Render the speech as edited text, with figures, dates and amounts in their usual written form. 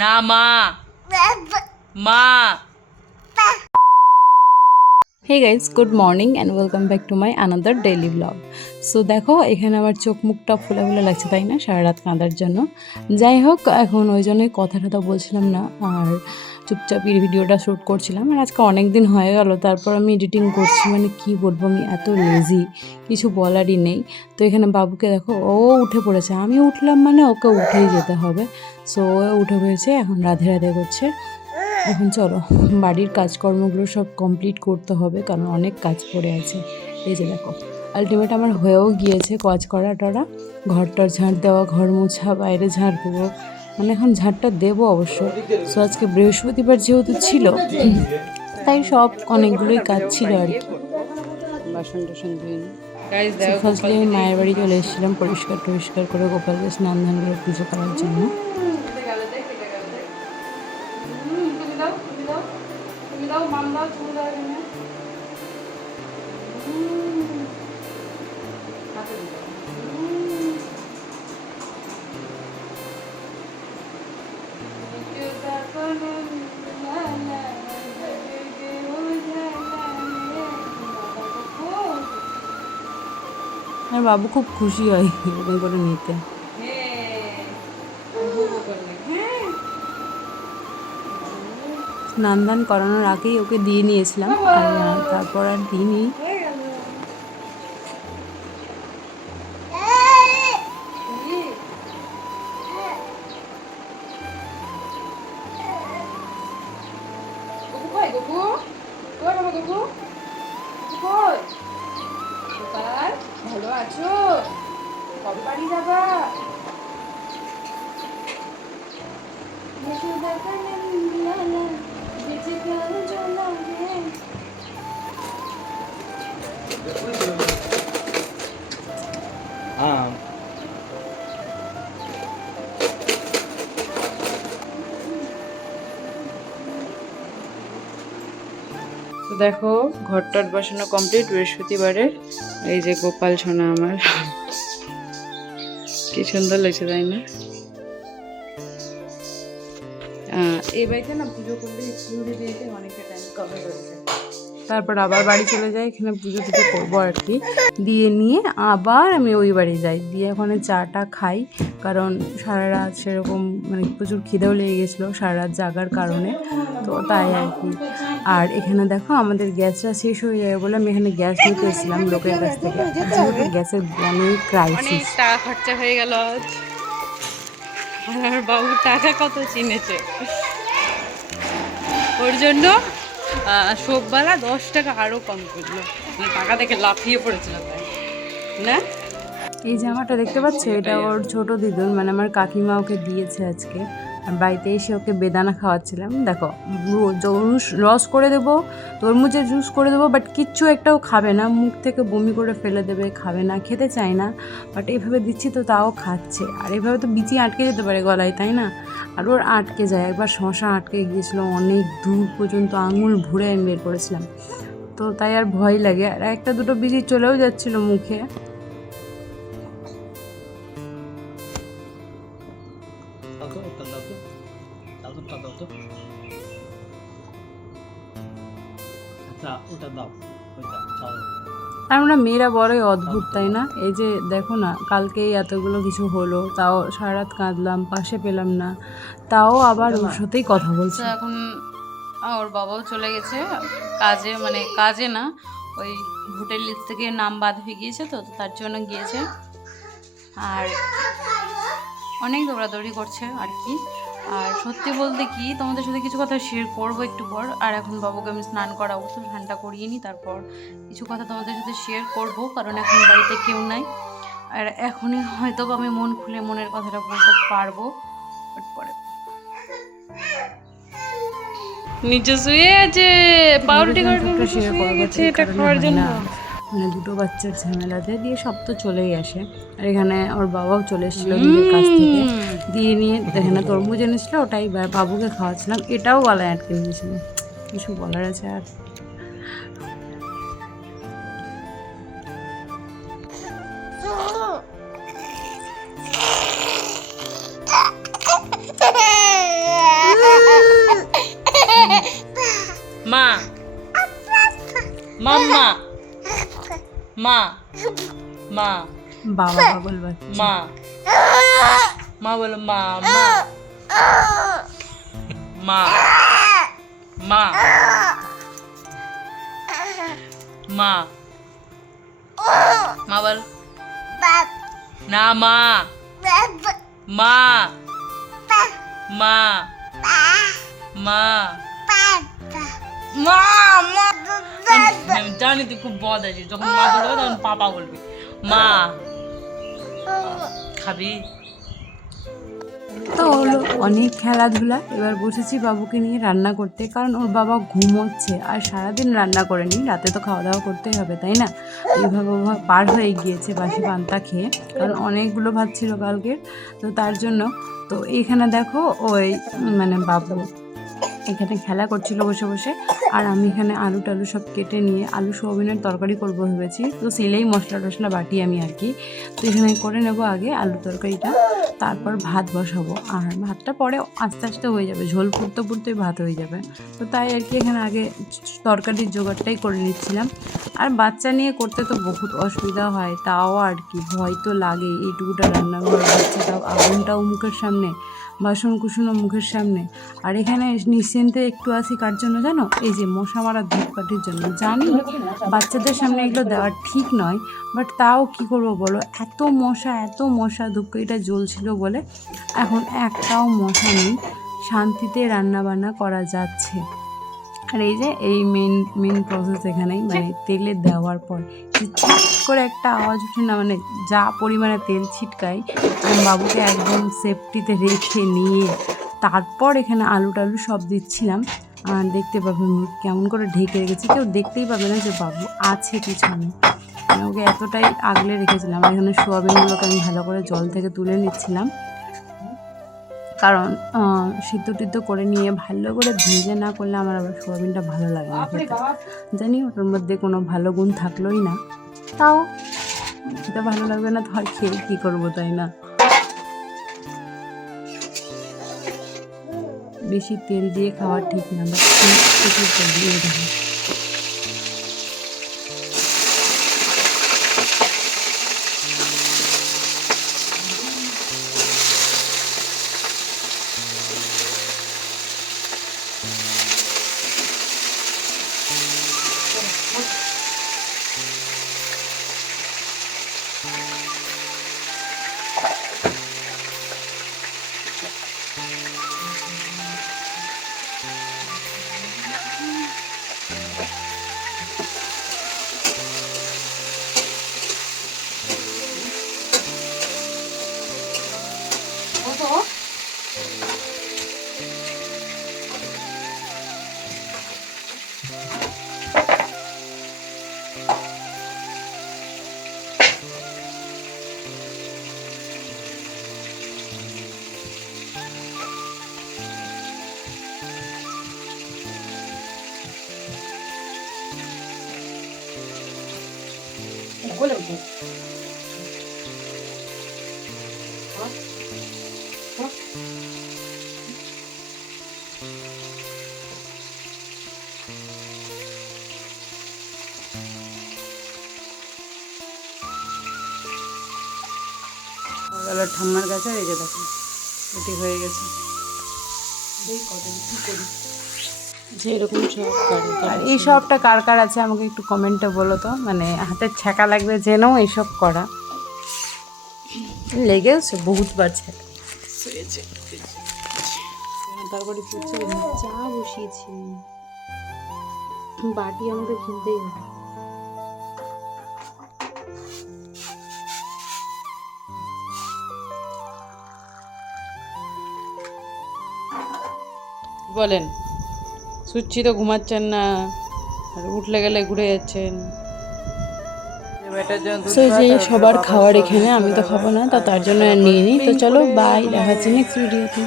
না মা মা। Hey guys, good morning and welcome back to my another daily blog. So দেখো, এখানে আমার চোখ মুখটা ফুলে ফুলে লাগছে, তাই না, সারা রাত কাঁদার জন্য। যাই হোক, এখন ওই জন্যই কথা টথা বলছিলাম না, আর চুপচাপ এই ভিডিওটা শ্যুট করছিলাম। আর আজকে অনেক দিন হয়ে গেল, তারপর আমি এডিটিং করছি। মানে কি বলবো, আমি এত লেজি, কিছু বলারই নেই। তো এখানে বাবুকে দেখো, ও উঠে পড়েছে, আমি উঠলাম মানে ওকে উঠেই যেতে হবে। সো ও উঠে পড়েছে, এখন রাধে রাধে করছে। এখন চলো, বাড়ির কাজকর্মগুলো সব কমপ্লিট করতে হবে, কারণ অনেক কাজ পড়ে আছে। এই যে দেখো, আলটিমেট আমার হয়েও গিয়েছে কাজ করা টরা, ঘরটার ঝাড় দেওয়া, ঘর মোছা, বাইরে ঝাড় দেবো। মানে এখন ঝাড়টা দেবো অবশ্য। সো আজকে বৃহস্পতিবার যেহেতু ছিল, তাই সব অনেকগুলোই কাজ ছিল আর কি। বাসন টাসন ধুয়ে নিই। ফার্স্টলি আমি মায়ের বাড়ি চলে এসেছিলাম পরিষ্কার টরিষ্কার করে গোপালকে স্নান ধান করে পুজো করার জন্য। আর বাবু খুব খুশি হয় এরকম করে নিতে। স্নান দান করানোর আগেই ওকে দিয়ে নিয়েছিলাম, আর তারপর আর দিইনি। ভালো আছো? কবে বাড়ি যাবা? তো দেখো, ঘরটার বসানো কমপ্লিট বৃহস্পতিবারের। এই যে গোপাল সোনা আমার, কি সুন্দর লাগছে তাই না? এই বাড়িতে না পুজো করলে ফুল দিতে দিতে অনেকটা টাইম কভার হয়েছে। তারপর আবার বাড়ি চলে যাই, এখানে পুজো টুজো করবো আর কি। দিয়ে নিয়ে আবার আমি ওই বাড়ি যাই, দিয়ে ওখানে চাটা খাই, কারণ সারা রাত সেরকম মানে প্রচুর খিদেও লেগে গেছিলো সারা রাত জাগার কারণে, তো তাই আর কি। আর এখানে দেখো, আমাদের গ্যাসটা শেষ হয়ে যাবে বলে আমি এখানে গ্যাস নিতে এসেছিলাম লোকের কাছ থেকে, যেহেতু গ্যাসের অনেক ক্রাইসিস। টাকা খরচা হয়ে গেল আজ। আর বাবু টাকা কত চিনেছে, ওর জন্য সববেলা 10 টাকা আরও কম করলো, মানে টাকা দেখে লাফিয়ে পড়েছিল তাই না। এই জামাটা দেখতে পাচ্ছ, এটা ওর ছোট দিদুন, মানে আমার কাকিমা ওকে দিয়েছে আজকে। আর বাড়িতে এসে ওকে বেদানা খাওয়াচ্ছিলাম। দেখো, রস করে দেবো, তরমুজের জুস করে দেবো, বাট কিচ্ছু একটাও খাবে না, মুখ থেকে বমি করে ফেলে দেবে, খাবে না, খেতে চায় না। বাট এইভাবে দিচ্ছি তো তাও খাচ্ছে। আর এইভাবে তো বিচি আটকে যেতে পারে গলায়, তাই না? আর ওর আটকে যায়, একবার শশা আটকে গিয়েছিলো, অনেক দূর পর্যন্ত আঙুল ভরে আমি বের করেছিলাম, তো তাই আর ভয় লাগে। আর একটা দুটো বিচি চলেও যাচ্ছিলো মুখে। আমরা মেয়েরা বড়ই অদ্ভুত, তাই না? এই যে দেখো না, কালকেই এতগুলো কিছু হলো, তাও সারা রাত কাঁদলাম, পাশে পেলাম না, তাও আবার ওর সাথেই কথা বলছে। এখন ওর বাবাও চলে গেছে কাজে, মানে কাজে না, ওই ভোটের লিস্ট থেকে নাম বাদ হয়ে গিয়েছে, তো তার জন্য গিয়েছে। আর অনেক দৌড়াদৌড়ি করছে আর কি। আর সত্যি বলতে কি, তোমাদের সাথে কিছু কথা শেয়ার করবো একটু পর। আর এখন বাবুকে আমি স্নান করাবো, তো স্নানটা করিয়ে নিই, তারপর কিছু কথা তোমাদের সাথে শেয়ার করব, কারণ এখন বাড়িতে কেউ নাই। আর এখনই হয়তো আমি মন খুলে মনের কথাটা বলতে পারবো, বাট পরে। নিচে শুয়ে আছে, পাউরুটি শেয়ার করবো, এটা খাওয়ার জন্য। মানে দুটো বাচ্চার ঝামেলাতে দিয়ে সব তো চলেই আসে। আর এখানে ওর বাবাও চলে এসেছিলো নিজের কাছ থেকে, দিয়ে নিয়ে এখানে তরমুজ এনেছিলো, ওটাই বাবুকে খাওয়াচ্ছিলাম। এটাও গলায় আটকে নিয়েছিল, কিছু বলার আছে আর? মা মাম্মা মা মা বাবা পাগল বাচ্চা। মা মা বলো মা মা মা মা মা মা বল না মা মা মা মা মা মা আমি জানি তুই খুব বদ আছিস, যখন মা বলবে তখন পাপা বলবি। মা খাবি? তো হলো অনেক খেলাধুলা। এবার বসেছি বাবুকে নিয়ে রান্না করতে, কারণ ওর বাবা ঘুমোচ্ছে আর সারাদিন রান্না করেনি, রাতে তো খাওয়া দাওয়া করতেই হবে তাই না। এইভাবে পার হয়ে গিয়েছে বাসি পান্তা খেয়ে, কারণ অনেকগুলো ভাত ছিল কালকের, তো তার জন্য। তো এইখানে দেখো ওই মানে বাবু এখানে খেলা করছিল বসে বসে, আর আমি এখানে আলু টালু সব কেটে নিয়ে আলু সোয়াবিনের তরকারি করবো ভেবেছি। তো সিলেই মশলা টশলা বাটি আমি আর কি। তো এখানে করে নেবো আগে আলু তরকারিটা, তারপর ভাত বসাবো। আর ভাতটা পরে আস্তে আস্তে হয়ে যাবে, ঝোল ফুটতে ফুটতেই ভাত হয়ে যাবে। তো তাই আর কি এখানে আগে তরকারির জোগাড়টাই করে নিচ্ছিলাম। আর বাচ্চা নিয়ে করতে তো বহুত অসুবিধা হয়, তাও আর কি ভয় তো লাগে। এইটুকুটা রান্নাঘর, বাচ্চাটাও, আগুনটাও মুখের সামনে, বাসন কুসনও মুখের সামনে। আর এখানে নিশ্চিন্তে একটু আসি কার জন্য জানো? এই যে মশা মারা ধূপকাঠির জন্য। জানি বাচ্চাদের সামনে এগুলো দেওয়া ঠিক নয়, বাট তাও কি করবো বলো, এত মশা ধূপকাঠিটা জ্বলছিল বলে এখন একটাও মশা নেই, শান্তিতে রান্না বান্না করা যাচ্ছে। আর এই যে এই মেন প্রসেস এখানেই, মানে তেলে দেওয়ার পর ছিট করে একটা আওয়াজ উঠে না, মানে যা পরিমাণে তেল ছিটকাই, আমি বাবুকে একদম সেফটিতে রেখে নিয়ে তারপর এখানে আলু টালু সব দিচ্ছিলাম। আর দেখতে পাবে মুখ কেমন করে ঢেকে রেখেছি, কেউ দেখতেই পাবে না যে বাবু আছে পিছনে। মানে ওকে এতটাই আগলে রেখেছিলাম। এখানে সোয়াবিনগুলোকে আমি ভালো করে জল থেকে তুলে নিচ্ছিলাম, কারণ সিদ্ধ টিদ্ধ করে নিয়ে ভালো করে ভেজে না করলে আমার আবার সোয়াবিনটা ভালো লাগে না খেতে। জানি ওটার মধ্যে কোনো ভালো গুণ থাকলোই না, তাও খেতে ভালো লাগবে না তো আর খেয়ে কী করবো, তাই না। বেশি তেল দিয়ে খাওয়া ঠিক না, বাট একটু তেল দিয়ে দেওয়া। ঠাম্মার কাছে এই যে দেখো রুটি হয়ে গেছে। যে এরকম সব আর এই সবটা কার কার আছে আমাকে একটু কমেন্টে বলো তো, মানে হাতের ছ্যাঁকা লাগবে যেন এইসব করা লেগেছে বহুতবার ছ্যাঁকা। তারপরে চা বসিয়েছি, বাটি আমাদের কিনতেই হবে। বলেন, সুচ্ছি তো ঘুমাচ্ছেন না, আর উঠলে গেলে ঘুরে যাচ্ছেন। যে সবার খাওয়ার এখানে, আমি তো খাবো না, তো তার জন্য নিয়ে নিই। তো চলো বাই, দেখাচ্ছি নেক্সট ভিডিওতে।